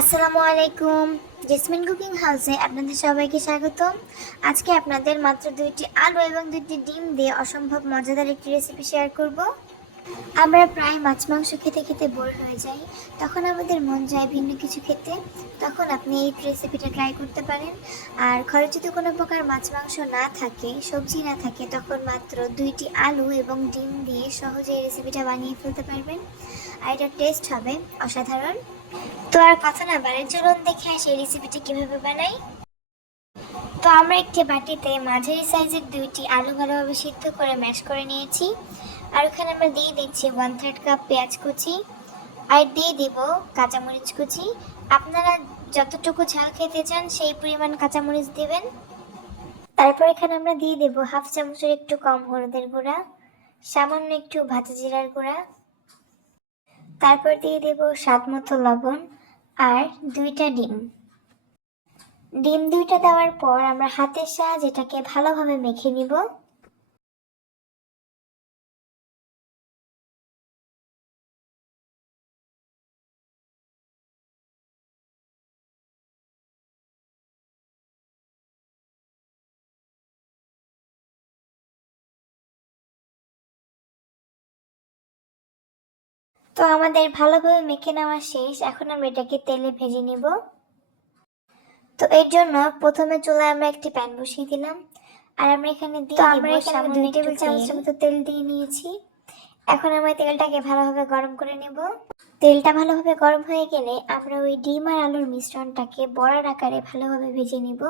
আসসালামু আলাইকুম। Jasmine cooking হাউসে আপনাদের সবাইকে স্বাগতম। আজকে আপনাদের মাত্র দুইটি আলু এবং দুইটি ডিম দিয়ে অসম্ভব মজাদার একটি রেসিপি শেয়ার করব। আমরা প্রায় মাছ মাংস খেতে খেতে বোর হয়ে যাই। তখন আমাদের মন যায় ভিন্ন কিছু খেতে। তখন আপনি এই রেসিপিটা ট্রাই করতে পারেন। আর ঘরে যদি কোনো প্রকার মাছ মাংস না থাকে, সবজি না থাকে, তখন মাত্র দুইটি আলু এবং ডিম দিয়ে সহজে এই রেসিপিটা বানিয়ে ফেলতে পারবেন। আর এটার টেস্ট হবে অসাধারণ। তো আর কথা না বাড়ি, চলুন দেখে আসি রেসিপিটি কীভাবে বানাই। তো আমরা একটি বাটিতে মাঝারি সাইজের দুইটি আলু ভালোভাবে সিদ্ধ করে ম্যাশ করে নিয়েছি। আর ওখানে আমরা দিয়ে দিচ্ছি ওয়ান থার্ড কাপ পেঁয়াজ কুচি। আর দিয়ে দিব কাঁচামরিচ কুচি। আপনারা যতটুকু ঝাল খেতে চান সেই পরিমাণ কাঁচামরিচ দেবেন। তারপর এখানে আমরা দিয়ে দেব হাফ চামচের একটু কম হলুদের গুঁড়া, সামান্য একটু ভাজা জিরার গুঁড়া। তারপর দিয়ে দেব স্বাদ মতো লবণ আর দুইটা ডিম। ডিম দুইটা দেওয়ার পর আমরা হাতের সাহায্যে এটাকে ভালোভাবে মেখে নিব। তো আমাদের ভালোভাবে মেখে নেওয়া শেষ। এখন আমরা এটাকে তেলে ভেজে নিব। তো এর জন্য প্রথমে চুলায় আমরা একটি প্যান বসিয়ে দিলাম। আর আমরা এখানে দিয়ে আমরা এখানে দুই টেবিল চামচের মতো তেল দিয়ে নিয়েছি। এখন আমরা তেলটাকে ভালোভাবে গরম করে নেব। তেলটা ভালোভাবে গরম হয়ে গেলে আমরা ওই ডিম আর আলুর মিশ্রণটাকে বড়ার আকারে ভালোভাবে ভেজে নিব।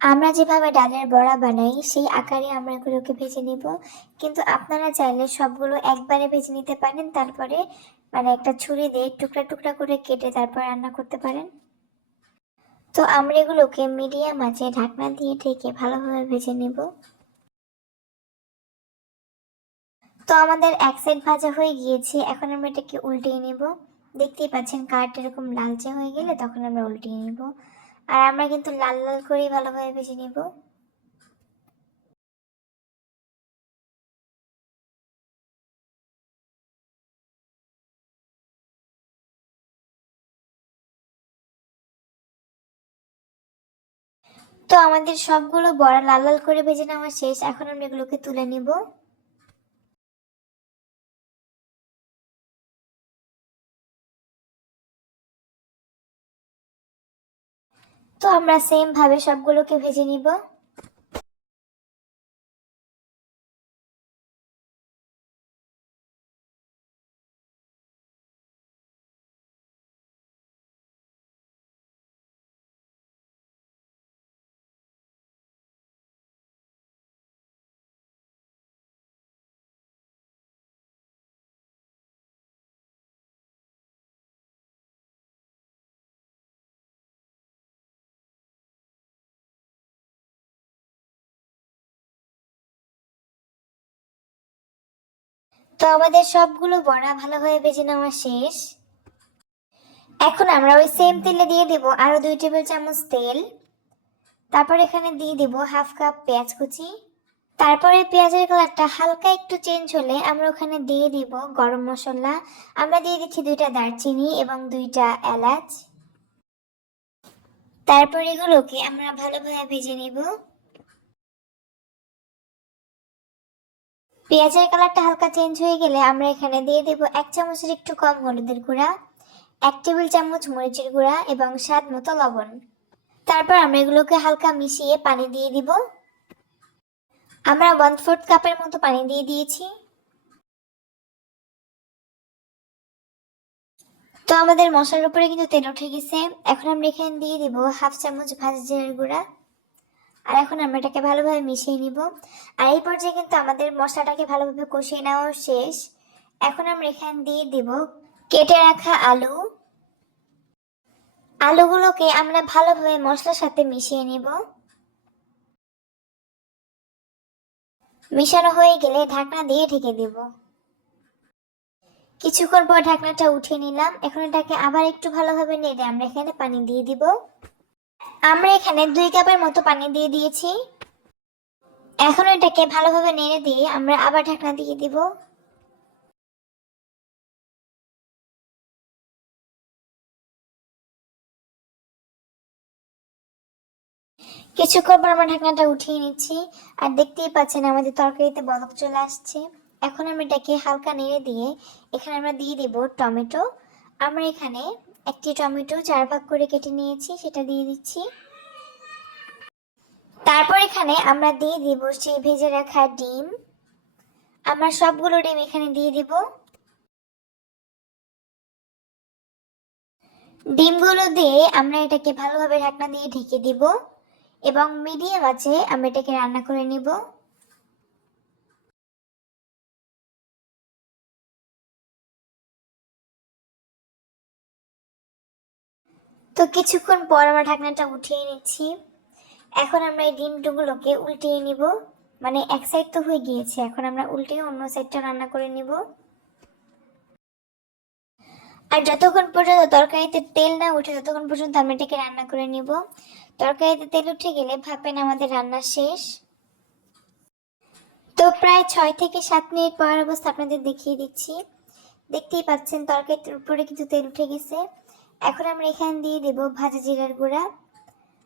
আমরা যেভাবে ডালের বড়া বানাই, সেই আকারে আমরা এগুলোকে ভেজে নিব। কিন্তু আপনারা চাইলে সবগুলো একবারে ভেজে নিতে পারেন, তারপরে মানে একটা ছুরি দিয়ে টুকরা টুকরা করে কেটে তারপর রান্না করতে পারেন। তো আমরা এগুলোকে মিডিয়াম আঁচে ঢাকনা দিয়ে ঢেকে ভালোভাবে ভেজে নেব। তো আমাদের এক সাইড ভাজা হয়ে গিয়েছে, এখন আমরা এটাকে উল্টিয়ে নেব। দেখতেই পাচ্ছেন কাঠ এরকম লালচে হয়ে গেলে তখন আমরা উল্টিয়ে নেব। আর আমরা কিন্তু লাল লাল করেই ভালোভাবে ভেজে নেব। তো আমাদের সবগুলো বড়া লাল লাল করে ভেজে নেওয়া শেষ। এখন আমরা এগুলোকে তুলে নিব। তো আমরা সেম ভাবে সবগুলোকে ভেজে নিব। তো আমাদের সবগুলো বড়া ভালোভাবে ভেজে নেওয়া শেষ। এখন আমরা ওই সেম তেলে দিয়ে দেব আরও দুই টেবিল চামচ তেল। তারপর এখানে দিয়ে দেব হাফ কাপ পেঁয়াজ কুচি। তারপরে পেঁয়াজের কালারটা হালকা একটু চেঞ্জ হলে আমরা ওখানে দিয়ে দিব গরম মশলা। আমরা দিয়ে দিচ্ছি দুইটা দারচিনি এবং দুইটা এলাচ। তারপর এগুলোকে আমরা ভালোভাবে ভেজে নিব। পেঁয়াজের কালারটা হালকা চেঞ্জ হয়ে গেলে আমরা এখানে দিয়ে দেব এক চামচের একটু কম হলুদের গুঁড়া, এক টেবিল চামচ মরিচের গুঁড়া এবং স্বাদ মতো লবণ। তারপর আমরা এগুলোকে হালকা মিশিয়ে পানি দিয়ে দিব। আমরা ওয়ান ফোর্থ কাপের মতো পানি দিয়ে দিয়েছি। তো আমাদের মশলার উপরে কিন্তু তেল উঠে গেছে। এখন আমরা এখানে দিয়ে দিব হাফ চামচ ভাজা জিরার গুঁড়া। আর এখন আমরা এটাকে ভালোভাবে মিশিয়ে নিব। আর এই পর্যায়ে কিন্তু আমাদের মশলাটাকে ভালোভাবে কষিয়ে নেওয়া শেষ। এখন আমরা এখানে দিয়ে দিব কেটে রাখা আলু। আলুগুলোকে আমরা ভালোভাবে মশলার সাথে মিশিয়ে নিব। মিশানো হয়ে গেলে ঢাকনা দিয়ে ঢেকে দেব। কিছুক্ষণ পর ঢাকনাটা উঠিয়ে নিলাম। এখন এটাকে আবার একটু ভালোভাবে নেড়ে আমরা এখানে পানি দিয়ে দিব। আমরা এখানে দুই কাপের মতো পানি দিয়ে দিয়েছি। এখন এটাকে ভালোভাবে নেড়ে দিয়ে আমরা আবার ঢাকনা দিয়ে দিব। কিছুক্ষণ পর আমরা ঢাকনাটা উঠিয়ে নিচ্ছি। আর দেখতেই পাচ্ছেন আমাদের তরকারিতে বরফ চলে আসছে। এখন আমরা এটাকে হালকা নেড়ে দিয়ে এখানে আমরা দিয়ে দিব টমেটো। আমরা এখানে একটি টমেটো চার ভাগ করে কেটে নিয়েছি, সেটা দিয়ে দিচ্ছি। তারপর এখানে আমরা দিয়ে দিব সেই ভেজে রাখা ডিম। আমরা সবগুলো ডিম এখানে দিয়ে দিব। ডিমগুলো দিয়ে আমরা এটাকে ভালোভাবে ঢাকনা দিয়ে ঢেকে দিব এবং মিডিয়াম আছে আমরা এটাকে রান্না করে নিব। তো কিছুক্ষণ পর আমরা ঢাকনাটা উঠিয়ে নিচ্ছি। এখন আমরা এই ডিমগুলোকে উল্টিয়ে নিব। মানে এক সাইড তো হয়ে গিয়েছে, এখন আমরা উল্টিয়ে অন্য সাইডটা রান্না করে নিব। আর যতক্ষণ পর্যন্ত তরকারিতে তেল না উঠে, ততক্ষণ পর্যন্ত আমরা এটাকে রান্না করে নিব। তরকারিতে তেল উঠে গেলে ভাবেন আমাদের রান্না শেষ। তো প্রায় ছয় থেকে সাত মিনিট পর অবস্থা আপনাদের দেখিয়ে দিচ্ছি। দেখতেই পাচ্ছেন তরকারির উপরে কিন্তু তেল উঠে গেছে। এখন আমরা এখানে দিয়ে দেব ভাজা জিরার গুঁড়া।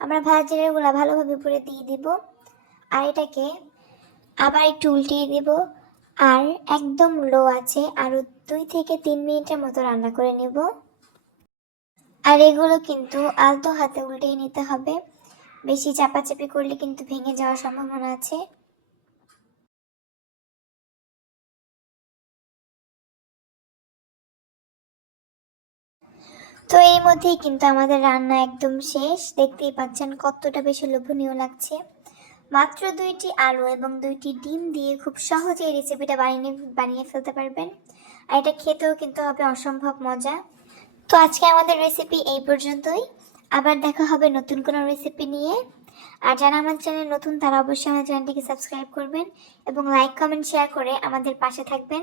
আমরা ভাজা জিরার গুঁড়া ভালোভাবে উপরে দিয়ে দিব। আর এটাকে আবার একটু উল্টিয়ে দেব। আর একদম লো আছে, আরও দুই থেকে তিন মিনিটের মতো রান্না করে নেব। আর এগুলো কিন্তু আলতো হাতে উল্টিয়ে নিতে হবে। বেশি চাপাচাপি করলে কিন্তু ভেঙে যাওয়ার সম্ভাবনা আছে। তো এর মধ্যেই কিন্তু আমাদের রান্না একদম শেষ। দেখতেই পাচ্ছেন কতটা বেশি লোভনীয় লাগছে। মাত্র দুইটি আলু এবং দুইটি ডিম দিয়ে খুব সহজে এই রেসিপিটা বানিয়ে বানিয়ে ফেলতে পারবেন। আর এটা খেতেও কিন্তু হবে অসম্ভব মজা। তো আজকে আমাদের রেসিপি এই পর্যন্তই। আবার দেখা হবে নতুন কোনো রেসিপি নিয়ে। আর যারা আমার চ্যানেল নতুন, তারা অবশ্যই আমার চ্যানেলটিকে সাবস্ক্রাইব করবেন এবং লাইক কমেন্ট শেয়ার করে আমাদের পাশে থাকবেন।